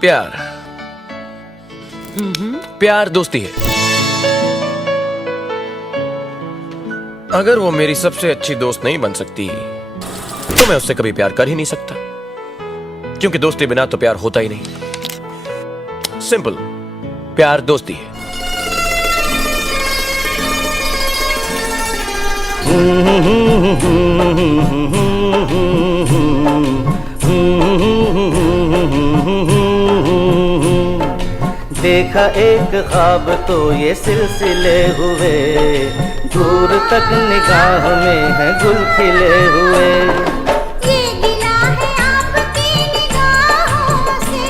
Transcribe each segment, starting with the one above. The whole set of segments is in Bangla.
प्यार प्यार दोस्ती है। अगर वो मेरी सबसे अच्छी दोस्त नहीं बन सकती तो मैं उससे कभी प्यार कर ही नहीं सकता, क्योंकि दोस्ती बिना तो प्यार होता ही नहीं। सिंपल, प्यार दोस्ती है। देखा एक ख्वाब तो ये सिलसिले हुए, दूर तक निगाह में है गुल खिले हुए। ये गिला है आपकी निगाहों से,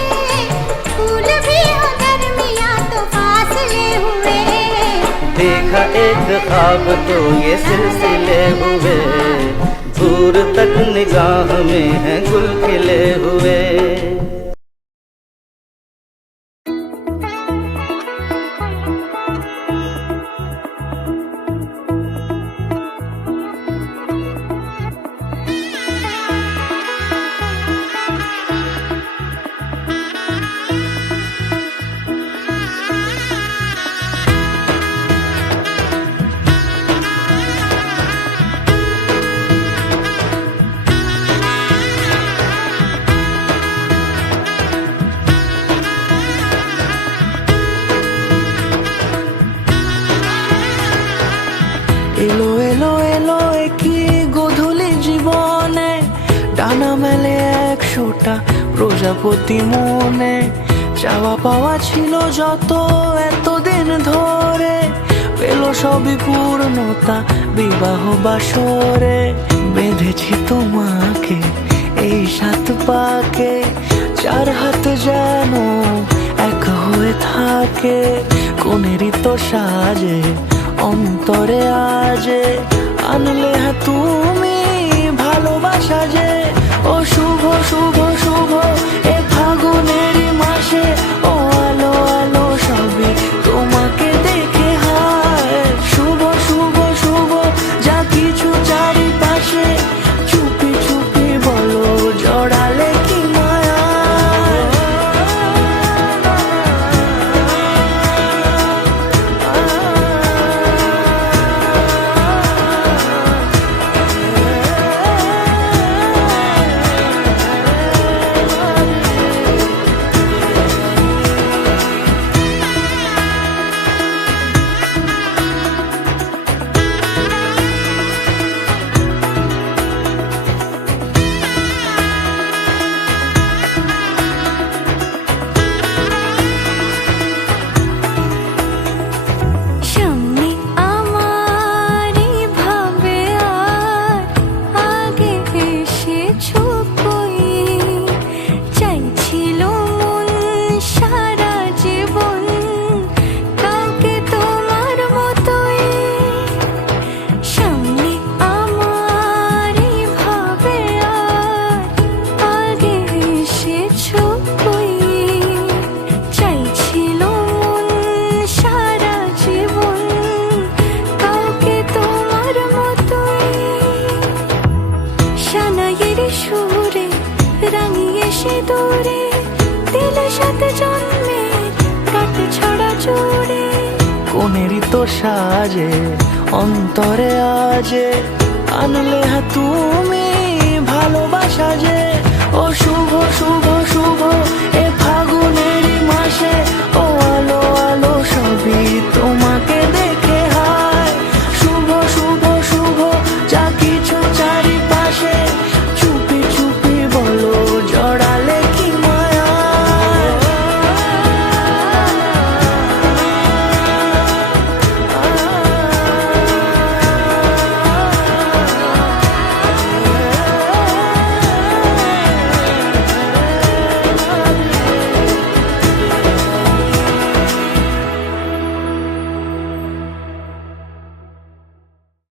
फूल भी हो दरमियां तो फासले हुए। देखा एक ख्वाब तो ये सिलसिले हुए, दूर तक निगाह में है गुल खिले हुए। এলো এলো এলো একই গধূলি জীবনে, ডানা মেলে 100টা প্রজাপতি মনে। চাওয়া পাওয়া ছিল যত এতদিন ধরে, পেল সবই পূর্ণতা বিবাহ বাসরে। বেঁধেছি তোমাকে এই 7 পাকে, 4 হাত যেন এক হয়ে থাকে। কোনেরই তো সাজে অন্তরে আজে, আনলে হ্যাঁ তুমি ভালোবাসা যে। ও শুভ শুভ শুভ এ ফাগুনেরই মাসে, ও আলো আলো সবই তোমাকে দেখে হায়। শুভ শুভ শুভ যা কিছু চারিপাশে, চুপি চুপি বলো জড়ালে কি মায়া। কোনেরই তো সাজে অন্তরে আজে, আনলে হ্যাঁ তুমি ভালোবাসা যে। ও শুভ